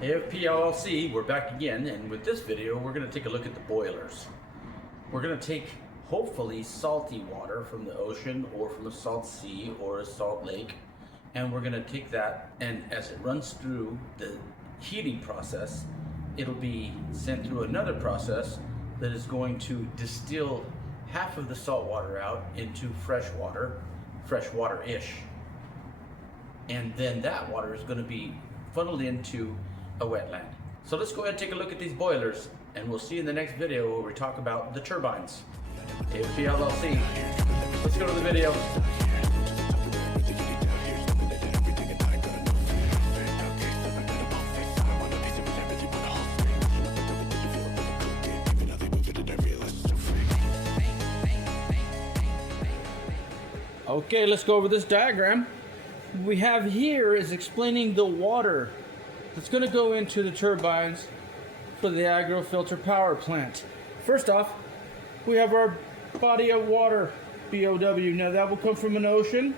AFP LLC, we're back again, and with this video we're going to take a look at the boilers. We're going to take hopefully salty water from the ocean or from a salt sea or a salt lake, and we're going to take that, and as it runs through the heating process, it'll be sent through another process that is going to distill half of the salt water out into freshwater-ish. And then that water is going to be funneled into a wetland. So let's go ahead and take a look at these boilers, and we'll see you in the next video where we talk about the turbines. AFP LLC. Let's go to the video. Okay, let's go over this diagram. What we have here is explaining the water that's going to go into the turbines for the agro-filter power plant. First off, we have our body of water, BOW. Now that will come from an ocean,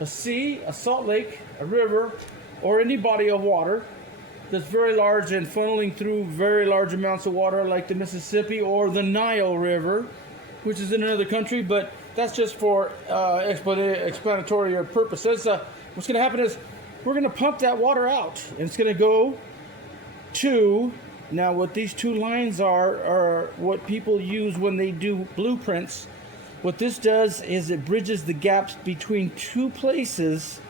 a sea, a salt lake, a river, or any body of water that's very large and funneling through very large amounts of water, like the Mississippi or the Nile River, which is in another country, but that's just for explanatory purposes. What's going to happen is we're going to pump that water out, and it's going to go to, now what these two lines are what people use when they do blueprints. What this does is it bridges the gaps between two places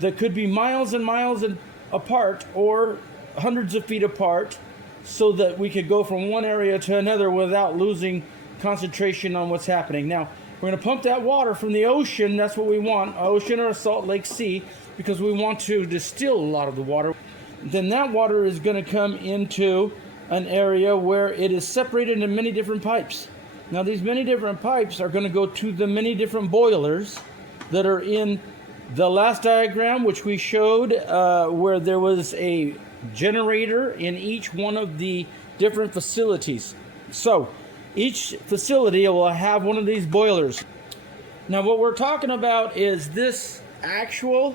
that could be miles and miles apart or hundreds of feet apart, so that we could go from one area to another without losing concentration on what's happening. Now, we're going to pump that water from the ocean. That's what we want, ocean or a salt lake sea, because we want to distill a lot of the water. Then that water is going to come into an area where it is separated into many different pipes. Now, these many different pipes are going to go to the many different boilers that are in the last diagram, which we showed, where there was a generator in each one of the different facilities. So each facility will have one of these boilers. Now, what we're talking about is this actual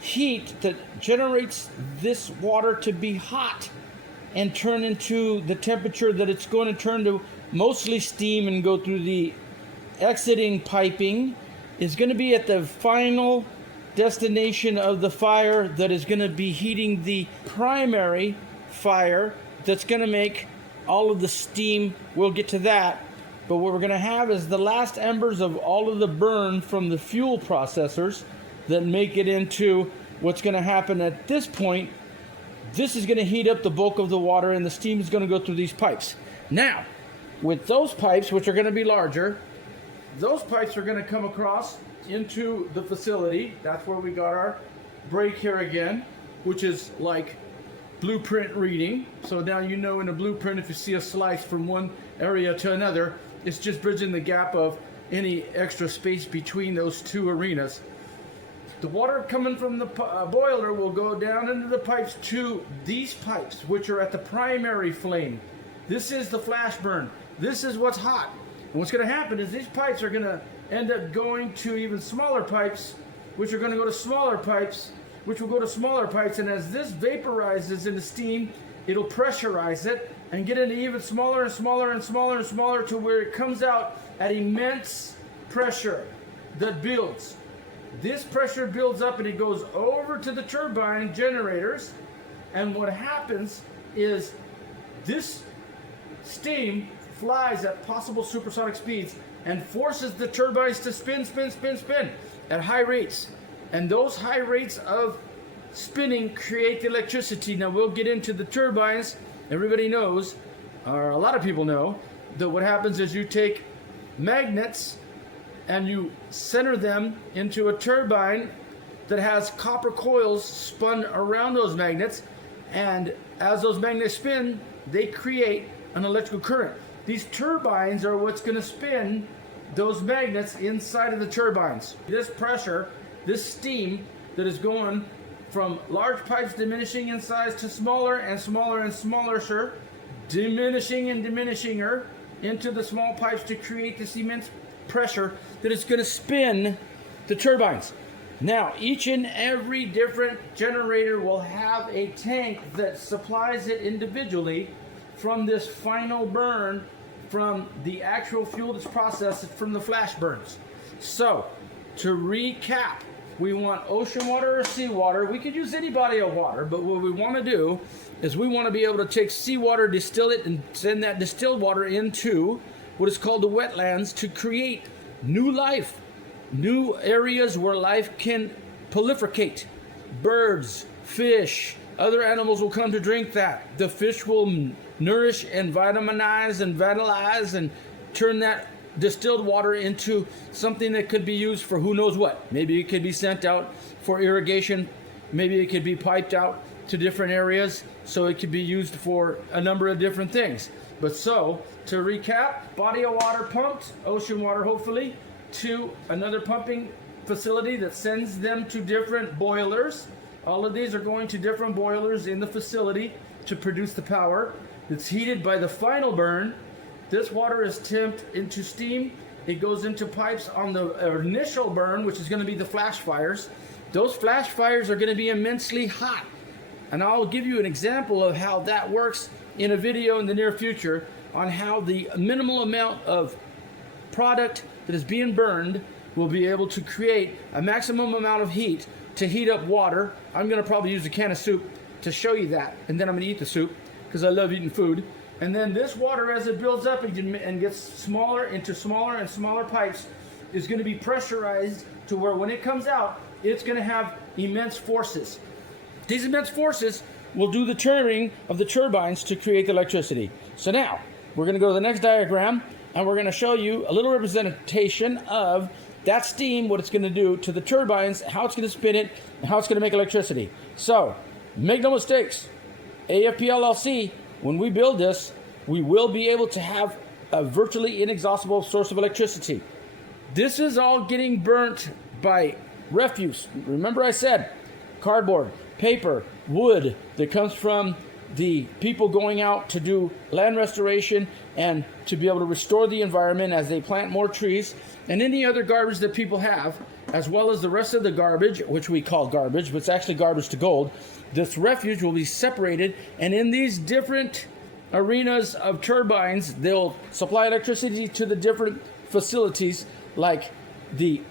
heat that generates this water to be hot and turn into the temperature that it's going to turn to mostly steam and go through the exiting piping, is going to be at the final destination of the fire that is going to be heating the primary fire that's going to make all of the steam. We'll get to that. But what we're going to have is the last embers of all of the burn from the fuel processors that make it into what's going to happen at this point. This is going to heat up the bulk of the water, and the steam is going to go through these pipes. Now, with those pipes, which are going to be larger, those pipes are going to come across into the facility. That's where we got our break here again, which is like blueprint reading. So now you know in a blueprint, if you see a slice from one area to another, it's just bridging the gap of any extra space between those two arenas. The water coming from the boiler will go down into the pipes to these pipes, which are at the primary flame. This is the flash burn. This is what's hot. And what's going to happen is these pipes are going to end up going to even smaller pipes, which are going to go to smaller pipes, which will go to smaller pipes. And as this vaporizes into steam, it'll pressurize it and get into even smaller and smaller and smaller and smaller, to where it comes out at immense pressure that builds. This pressure builds up and it goes over to the turbine generators. And what happens is this steam flies at possible supersonic speeds and forces the turbines to spin at high rates. And those high rates of spinning create the electricity. Now, we'll get into the turbines. Everybody knows, or a lot of people know, that what happens is you take magnets and you center them into a turbine that has copper coils spun around those magnets. And as those magnets spin, they create an electrical current. These turbines are what's going to spin those magnets inside of the turbines. This pressure, this steam that is going from large pipes diminishing in size to smaller and smaller and smaller, diminishing and diminishing her into the small pipes to create this immense pressure that is going to spin the turbines. Now, each and every different generator will have a tank that supplies it individually from this final burn, from the actual fuel that's processed from the flash burns. So, to recap, we want ocean water or seawater. We could use any body of water, but what we want to do is we want to be able to take seawater, distill it, and send that distilled water into what is called the wetlands to create new life, new areas where life can proliferate. Birds, fish, other animals will come to drink that. The fish will nourish and vitaminize and vitalize and turn that distilled water into something that could be used for who knows what. Maybe it could be sent out for irrigation. Maybe it could be piped out to different areas, so it could be used for a number of different things. But so, to recap, body of water pumped, ocean water hopefully, to another pumping facility that sends them to different boilers. All of these are going to different boilers in the facility to produce the power. It's heated by the final burn. This water is temped into steam. It goes into pipes on the initial burn, which is going to be the flash fires. Those flash fires are going to be immensely hot. And I'll give you an example of how that works in a video in the near future on how the minimal amount of product that is being burned will be able to create a maximum amount of heat to heat up water. I'm going to probably use a can of soup to show you that, and then I'm going to eat the soup because I love eating food. And then this water, as it builds up and gets smaller into smaller and smaller pipes, is going to be pressurized to where when it comes out, it's going to have immense forces. These immense forces will do the turning of the turbines to create the electricity. So now, we're going to go to the next diagram, and we're going to show you a little representation of that steam, what it's going to do to the turbines, how it's going to spin it, and how it's going to make electricity. So, make no mistakes, AFP LLC, when we build this, we will be able to have a virtually inexhaustible source of electricity. This is all getting burnt by refuse. Remember I said cardboard, paper, wood that comes from the people going out to do land restoration and to be able to restore the environment as they plant more trees, and any other garbage that people have, as well as the rest of the garbage, which we call garbage, but it's actually garbage to gold. This refuge will be separated, and in these different arenas of turbines, they'll supply electricity to the different facilities, like the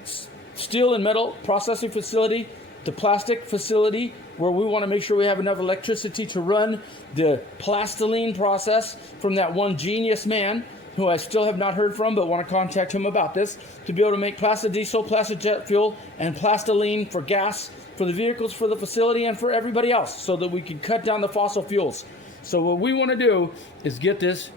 steel and metal processing facility, the plastic facility, where we want to make sure we have enough electricity to run the plastiline process from that one genius man who I still have not heard from, but want to contact him about this, to be able to make plastic diesel, plastic jet fuel, and plastiline for gas for the vehicles, for the facility, and for everybody else, so that we can cut down the fossil fuels. So what we want to do is get this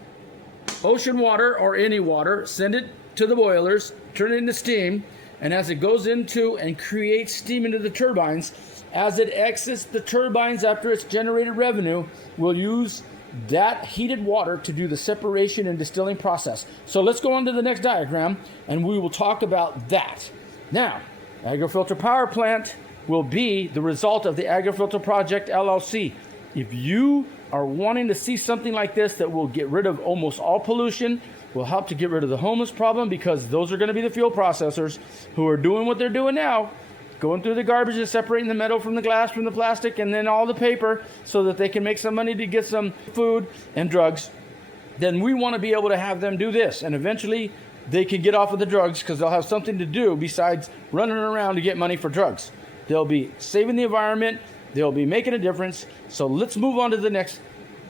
ocean water or any water, send it to the boilers, turn it into steam, and as it goes into and creates steam into the turbines, as it exits the turbines after it's generated revenue, we'll use that heated water to do the separation and distilling process. So let's go on to the next diagram, and we will talk about that. Now, AgriFilter Power Plant will be the result of the AgriFilter Project LLC. If you are wanting to see something like this that will get rid of almost all pollution, will help to get rid of the homeless problem, because those are going to be the fuel processors who are doing what they're doing now, going through the garbage and separating the metal from the glass from the plastic and then all the paper so that they can make some money to get some food and drugs. Then we want to be able to have them do this, and eventually they can get off of the drugs because they'll have something to do besides running around to get money for drugs. They'll be saving the environment, they'll be making a difference. So let's move on to the next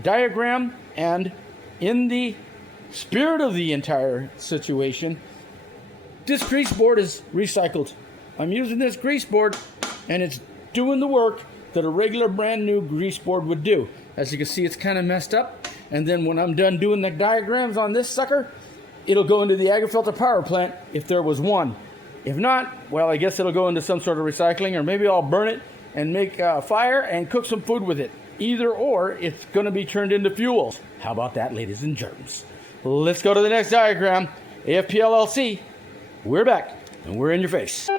diagram, and in the spirit of the entire situation, this grease board is recycled. I'm using this grease board, and it's doing the work that a regular brand new grease board would do. As you can see, it's kind of messed up, and then when I'm done doing the diagrams on this sucker, it'll go into the AgriFilter Power Plant if there was one. If not, well, I guess it'll go into some sort of recycling, or maybe I'll burn it and make a fire and cook some food with it. Either or, it's going to be turned into fuel. How about that, ladies and germs? Let's go to the next diagram. AFP LLC, we're back, and we're in your face.